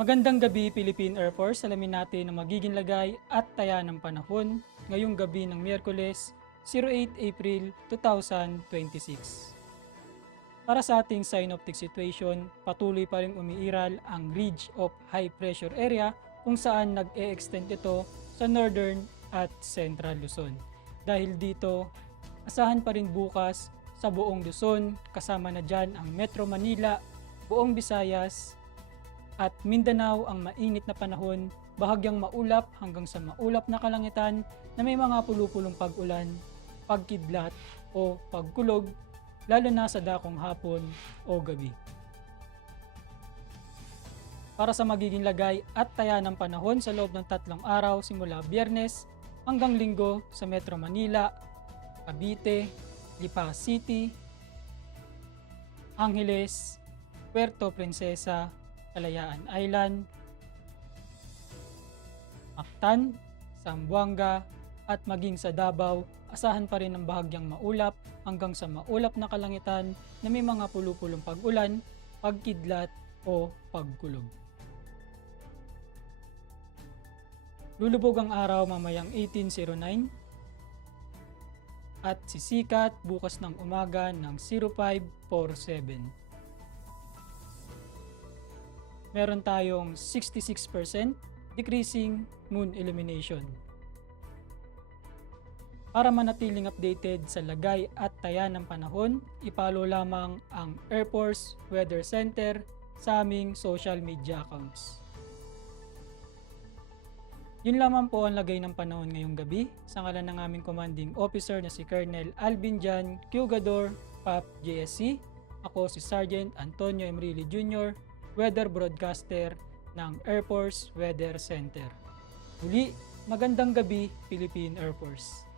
Magandang gabi, Philippine Air Force. Alamin natin ang magiging lagay at taya ng panahon ngayong gabi ng Miyerkules, 08 April 2026. Para sa ating synoptic situation, patuloy pa rin umiiral ang ridge of high pressure area kung saan nag-e-extend ito sa northern at central Luzon. Dahil dito, asahan pa rin bukas sa buong Luzon, kasama na dyan ang Metro Manila, buong Visayas, at Mindanao ang mainit na panahon, bahagyang maulap hanggang sa maulap na kalangitan na may mga pulupulong pag-ulan, pagkidlat o pagkulog, lalo na sa dakong hapon o gabi. Para sa magiging lagay at taya ng panahon sa loob ng 3 araw simula Biyernes hanggang Linggo sa Metro Manila, Cavite, Lipa City, Angeles, Puerto Princesa, Kalayaan Island, Mactan, Zamboanga at maging sa Davao, asahan pa rin ang bahagyang maulap hanggang sa maulap na kalangitan na may mga pulupulong pag-ulan, pagkidlat o pagkulog. Lulubog ang araw mamayang 18:09 at sisikat bukas ng umaga ng 05:47. Meron tayong 66% decreasing moon illumination. Para manatiling updated sa lagay at taya ng panahon, ipollow lamang ang Air Force Weather Center sa aming social media accounts. Yun lamang po ang lagay ng panahon ngayong gabi sa ngalan ng aming commanding officer na si Colonel Alvin Jan Cugador, PAP JSC. Ako si Sergeant Antonio Emrilli Jr., Weather Broadcaster ng Air Force Weather Center. Muli, magandang gabi, Philippine Air Force.